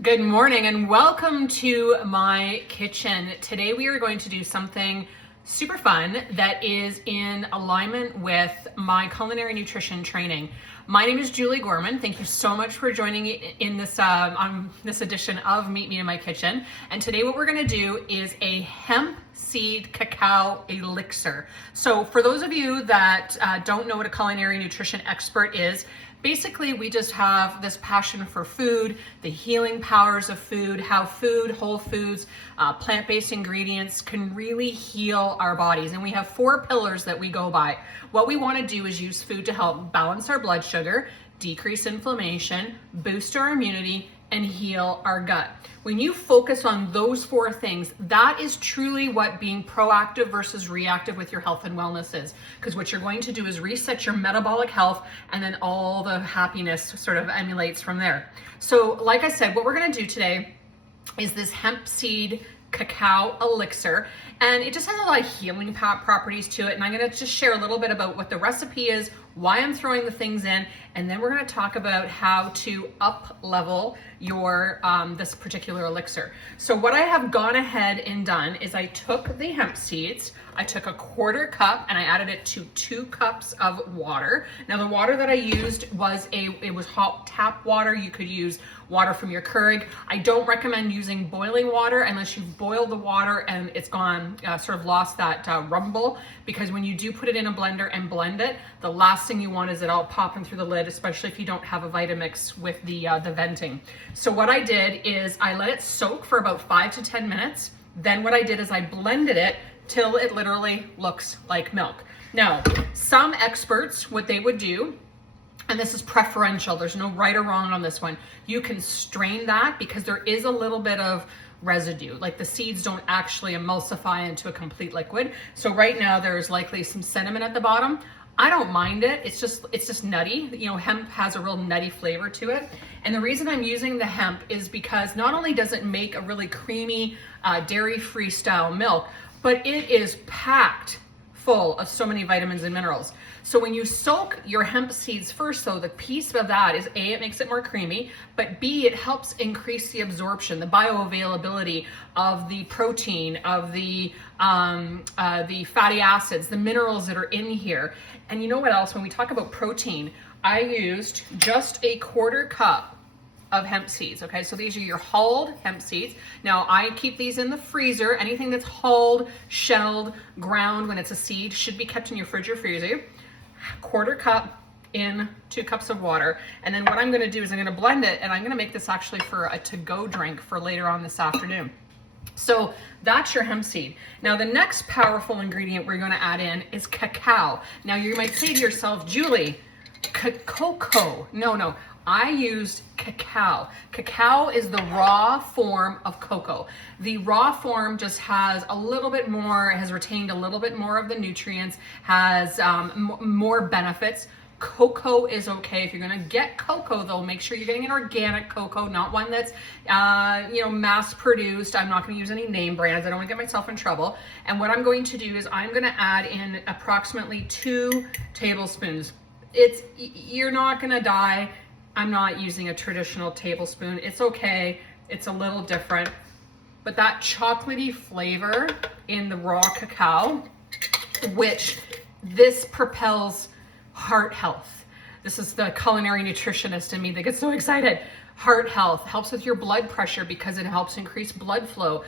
Good morning and welcome to my kitchen. Today we are going to do something super fun that is in alignment with my culinary nutrition training. My name is Julie Gorman. Thank you so much for joining me in this on this edition of Meet Me in My Kitchen. And today what we're going to do is a hemp seed cacao elixir. So for those of you that don't know what a culinary nutrition expert is, basically, we just have this passion for food, the healing powers of food, how food, whole foods, plant-based ingredients can really heal our bodies. And we have 4 pillars that we go by. What we want to do is use food to help balance our blood sugar, decrease inflammation, boost our immunity, and heal our gut. When you focus on those 4 things, that is truly what being proactive versus reactive with your health and wellness is. Because what you're going to do is reset your metabolic health, and then all the happiness sort of emulates from there. So like I said, what we're gonna do today is this hemp seed cacao elixir, and it just has a lot of healing properties to it. And I'm gonna just share a little bit about what the recipe is, why I'm throwing the things in, and then we're gonna talk about how to up level your this particular elixir. So what I have gone ahead and done is I took the hemp seeds, I took a 1/4 cup and I added it to 2 cups of water. Now the water that I used was it was hot tap water. You could use water from your Keurig. I don't recommend using boiling water unless you've boiled the water and it's gone, sort of lost that rumble, because when you do put it in a blender and blend it, the last thing you want is it all popping through the lid, especially if you don't have a Vitamix with the venting. So what I did is I let it soak for about 5 to 10 minutes. Then what I did is I blended it till it literally looks like milk. Now, some experts, what they would do, and this is preferential, there's no right or wrong on this one, you can strain that because there is a little bit of residue. Like the seeds don't actually emulsify into a complete liquid. So right now there's likely some sediment at the bottom. I don't mind it. It's just nutty. You know, hemp has a real nutty flavor to it. And the reason I'm using the hemp is because not only does it make a really creamy dairy-free style milk, but it is packed full of so many vitamins and minerals. So when you soak your hemp seeds first, though, the piece of that is A, it makes it more creamy, but B, it helps increase the absorption, the bioavailability of the protein, of the fatty acids, the minerals that are in here. And you know what else? When we talk about protein, I used just a 1/4 cup of hemp seeds. Okay, so these are your hulled hemp seeds. Now I keep these in the freezer. Anything that's hulled, shelled, ground when it's a seed should be kept in your fridge or freezer. 1/4 cup in 2 cups of water. And then what I'm gonna do is I'm gonna blend it, and I'm gonna make this actually for a to-go drink for later on this afternoon. So that's your hemp seed. Now the next powerful ingredient we're gonna add in is cacao. Now you might say to yourself, Julie, cocoa. No. I used cacao. Cacao is the raw form of cocoa. The raw form just has a little bit more, has retained a little bit more of the nutrients, has more benefits. Cocoa is okay. If you're gonna get cocoa though, make sure you're getting an organic cocoa, not one that's mass produced. I'm not gonna use any name brands. I don't wanna get myself in trouble. And what I'm going to do is I'm gonna add in approximately 2 tablespoons. You're not gonna die. I'm not using a traditional tablespoon. It's okay. It's a little different. But that chocolatey flavor in the raw cacao, which this propels heart health. This is the culinary nutritionist in me that gets so excited. Heart health helps with your blood pressure because it helps increase blood flow.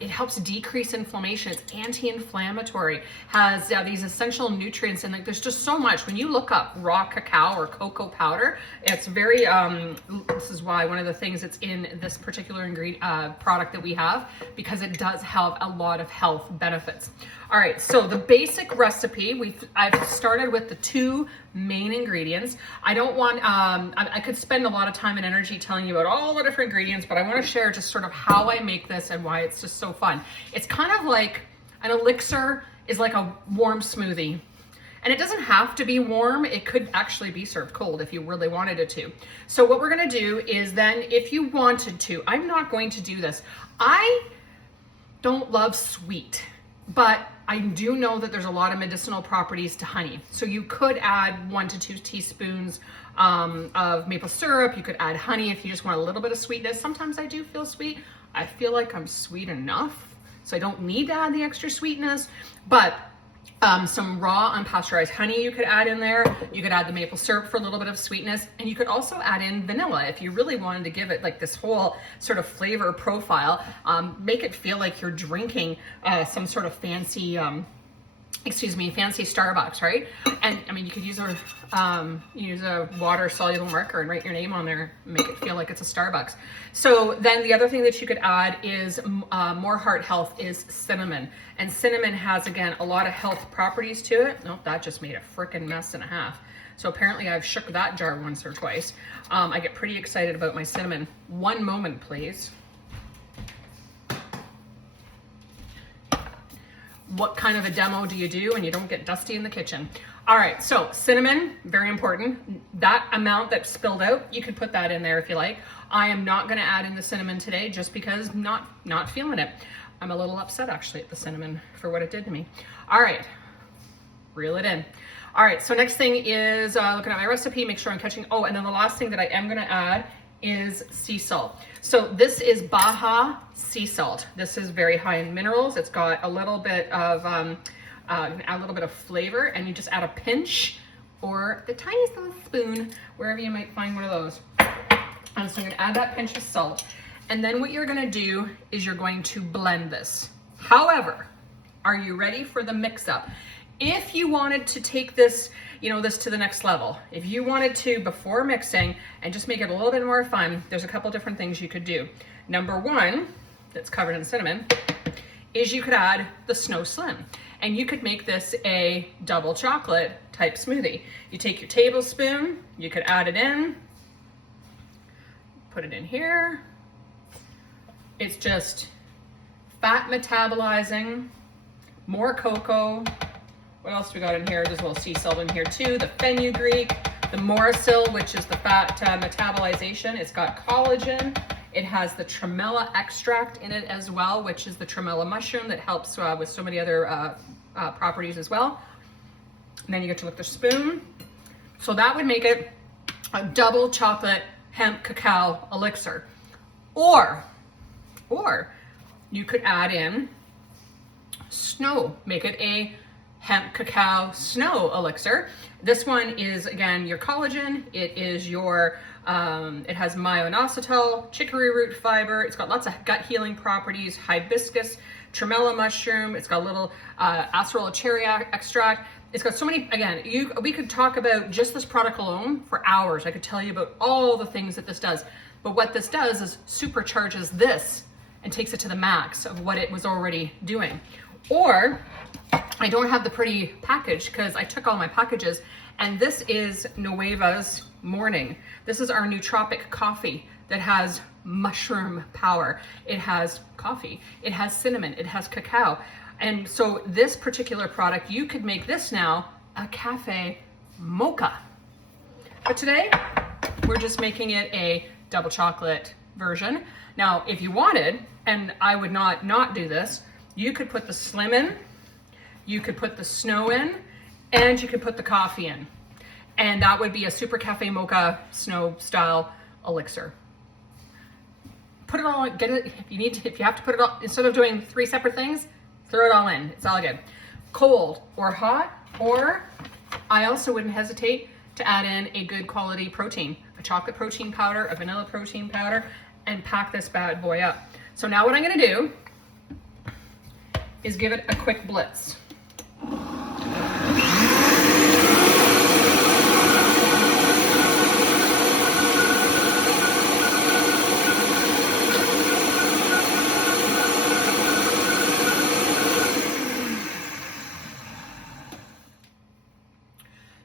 It helps decrease inflammation. It's anti-inflammatory, has these essential nutrients, and there's just so much. When you look up raw cacao or cocoa powder, it's very, this is why one of the things that's in this particular product that we have, because it does have a lot of health benefits. All right, so the basic recipe, I've started with the 2 main ingredients. I don't want, I could spend a lot of time and energy telling you about all the different ingredients, but I want to share just sort of how I make this and why it's just so fun. It's kind of like an elixir is like a warm smoothie. And it doesn't have to be warm. It could actually be served cold if you really wanted it to. So what we're gonna do is then, if you wanted to, I'm not going to do this. I don't love sweet, but I do know that there's a lot of medicinal properties to honey. So you could add 1 to 2 teaspoons of maple syrup. You could add honey if you just want a little bit of sweetness. Sometimes I do feel sweet. I feel like I'm sweet enough, so I don't need to add the extra sweetness. But some raw unpasteurized honey you could add in there. You could add the maple syrup for a little bit of sweetness, and you could also add in vanilla if you really wanted to give it like this whole sort of flavor profile. Make it feel like you're drinking some sort of fancy fancy Starbucks, right? And I mean, you could use a water soluble marker and write your name on there, and make it feel like it's a Starbucks. So then the other thing that you could add is more heart health is cinnamon. And cinnamon has, again, a lot of health properties to it. Nope, that just made a freaking mess and a half. So apparently I've shook that jar once or twice. I get pretty excited about my cinnamon. One moment, please. What kind of a demo do you do when you don't get dusty in the kitchen? All right, so cinnamon, very important. That amount that spilled out, you could put that in there if you like. I am not gonna add in the cinnamon today just because not feeling it. I'm a little upset actually at the cinnamon for what it did to me. All right, reel it in. All right, so next thing is looking at my recipe, make sure I'm catching. Oh, and then the last thing that I am gonna add is sea salt. So this is Baja sea salt. This is very high in minerals. It's got a little bit of a little bit of flavor, and you just add a pinch or the tiniest little spoon wherever you might find one of those. And so I'm gonna add that pinch of salt, and then what you're gonna do is you're going to blend this. However, are you ready for the mix up? If you wanted to take this, this to the next level, if you wanted to, before mixing and just make it a little bit more fun, there's a couple different things you could do. Number one, that's covered in cinnamon, is you could add the Snow Slim. And you could make this a double chocolate type smoothie. You take your tablespoon, you could add it in, put it in here. It's just fat metabolizing, more cocoa. What else we got in here? There's a little sea salt in here too. The fenugreek, the morosil, which is the fat metabolization. It's got collagen. It has the tremella extract in it as well, which is the tremella mushroom that helps with so many other properties as well. And then you get to look the spoon. So that would make it a double chocolate hemp cacao elixir. Or you could add in snow, make it a hemp cacao snow elixir. This one is, again, your collagen. It is your, it has myo-inositol, chicory root fiber. It's got lots of gut healing properties, hibiscus, tremella mushroom. It's got a little acerola cherry extract. It's got so many, again, we could talk about just this product alone for hours. I could tell you about all the things that this does. But what this does is supercharges this and takes it to the max of what it was already doing. Or, I don't have the pretty package because I took all my packages, and this is Nueva's Morning. This is our nootropic coffee that has mushroom power. It has coffee, it has cinnamon, it has cacao. And so this particular product, you could make this now a cafe mocha. But today, we're just making it a double chocolate version. Now, if you wanted, and I would not do this, you could put the slim in, you could put the snow in, and you could put the coffee in. And that would be a super cafe mocha snow style elixir. Put it all, get it, if you have to put it all, instead of doing 3 separate things, throw it all in, it's all good. Cold or hot, or I also wouldn't hesitate to add in a good quality protein, a chocolate protein powder, a vanilla protein powder, and pack this bad boy up. So now what I'm gonna do is give it a quick blitz.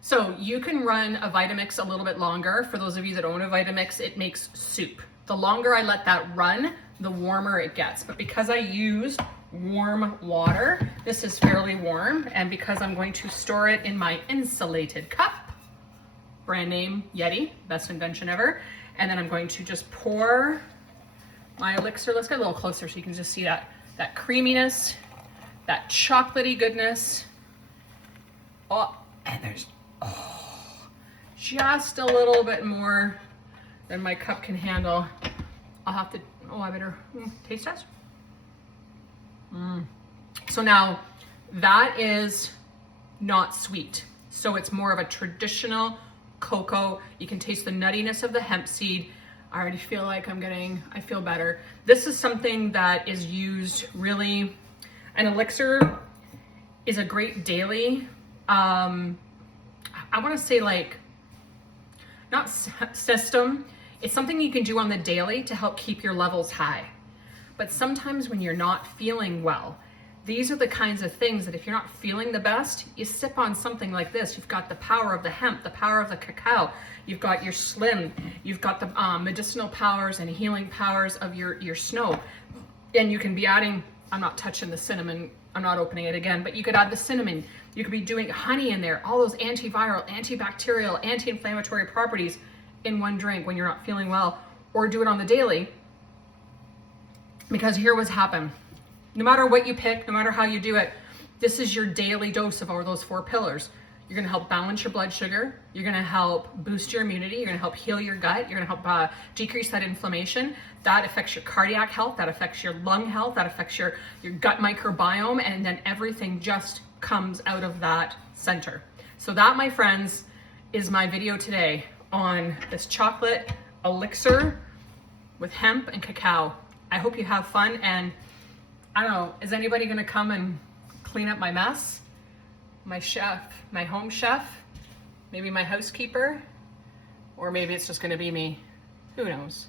So you can run a Vitamix a little bit longer. For those of you that own a Vitamix, it makes soup. The longer I let that run, the warmer it gets. But because I used warm water, this is fairly warm, and because I'm going to store it in my insulated cup, brand name Yeti, best invention ever, and then I'm going to just pour my elixir. Let's get a little closer so you can just see that creaminess that chocolatey goodness. Oh, and there's just a little bit more than my cup can handle. I'll have to, I better taste test. So now that is not sweet. So it's more of a traditional cocoa. You can taste the nuttiness of the hemp seed. I already feel like I feel better. This is something that is used really, an elixir is a great daily, I want to say like, not system, it's something you can do on the daily to help keep your levels high. But sometimes when you're not feeling well, these are the kinds of things that if you're not feeling the best, you sip on something like this. You've got the power of the hemp, the power of the cacao, you've got your slim, you've got the medicinal powers and healing powers of your snow. And you can be adding, I'm not touching the cinnamon, I'm not opening it again, but you could add the cinnamon. You could be doing honey in there, all those antiviral, antibacterial, anti-inflammatory properties in one drink when you're not feeling well, or do it on the daily. Because here what's happened. No matter what you pick, no matter how you do it, this is your daily dose of all those 4 pillars. You're gonna help balance your blood sugar. You're gonna help boost your immunity. You're gonna help heal your gut. You're gonna help decrease that inflammation. That affects your cardiac health. That affects your lung health. That affects your gut microbiome. And then everything just comes out of that center. So that, my friends, is my video today on this chocolate elixir with hemp and cacao. I hope you have fun, and I don't know, is anybody gonna come and clean up my mess? My chef, my home chef, maybe my housekeeper, or maybe it's just gonna be me. Who knows?